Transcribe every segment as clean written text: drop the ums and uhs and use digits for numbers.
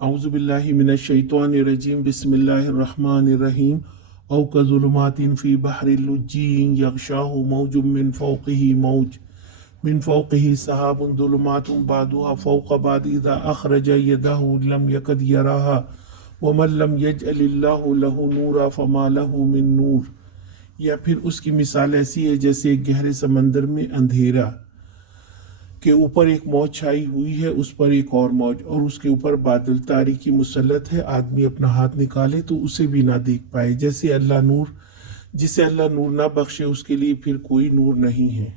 अऊज़ु बिल्लाहि मिनश्शैतानिर्रजीम बिस्मिल्लाहिर्रहमानिर्रहीम औ कज़ुलुमातिन फ़ी बहरिल लुज्जिय्यिन यग़शाहु मौजुम मिन फ़ौक़िही सहाबुन ज़ुलुमातुन बादुहा फ़ौक़ बाद इज़ा अख़रज यदहु लम यकद यराहा वमन लम यजअलिल्लाहु लहु नूरा फ़मा लहु मिन नूर। या फिर उसकी मिसाल ऐसी है जैसे एक गहरे समंदर में अंधेरा के ऊपर एक मौज छाई हुई है, उस पर एक और मौज, और उसके ऊपर बादल तारीकी मुसल्लत है। आदमी अपना हाथ निकाले तो उसे भी ना देख पाए। जिसे अल्लाह नूर ना बख्शे उसके लिए फिर कोई नूर नहीं है।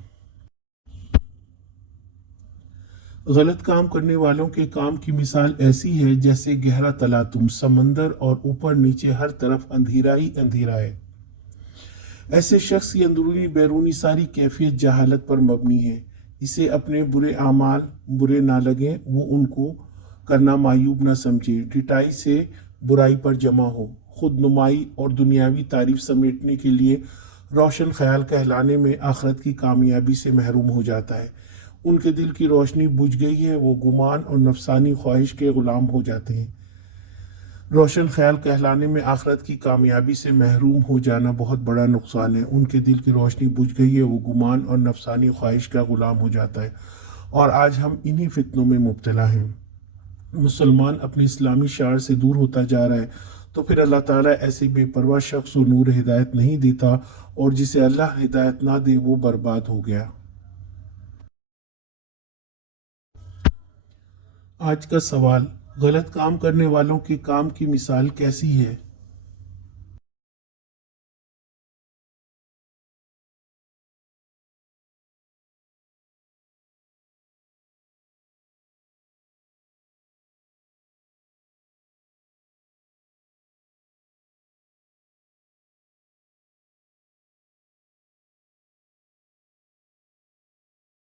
गलत काम करने वालों के काम की मिसाल ऐसी है जैसे गहरा तलातुम समंदर और ऊपर नीचे हर तरफ अंधेरा ही अंधेरा है। ऐसे शख्स की अंदरूनी बैरूनी सारी कैफियत जहालत पर मबनी है। इसे अपने बुरे आमाल बुरे ना लगें, वो उनको करना मायूब ना समझे। डिटाई से बुराई पर जमा हो, खुद नुमाई और दुनियावी तारीफ समेटने के लिए रोशन ख्याल कहलाने में आखरत की कामयाबी से महरूम हो जाता है। उनके दिल की रोशनी बुझ गई है, वो गुमान और नफसानी ख्वाहिश के गुलाम हो जाते हैं। रोशन ख्याल कहलाने में आखरत की कामयाबी से महरूम हो जाना बहुत बड़ा नुकसान है। उनके दिल की रोशनी बुझ गई है, वो गुमान और नफसानी ख्वाहिश का गुलाम हो जाता है। और आज हम इन्हीं फितनों में मुब्तला हैं। मुसलमान अपने इस्लामी शार से दूर होता जा रहा है, तो फिर अल्लाह ताला ऐसे बेपरवाह शख्स को नूर हिदायत नहीं देता, और जिसे अल्लाह हिदायत ना दे वो बर्बाद हो गया। आज का सवाल, गलत काम करने वालों के काम की मिसाल कैसी है?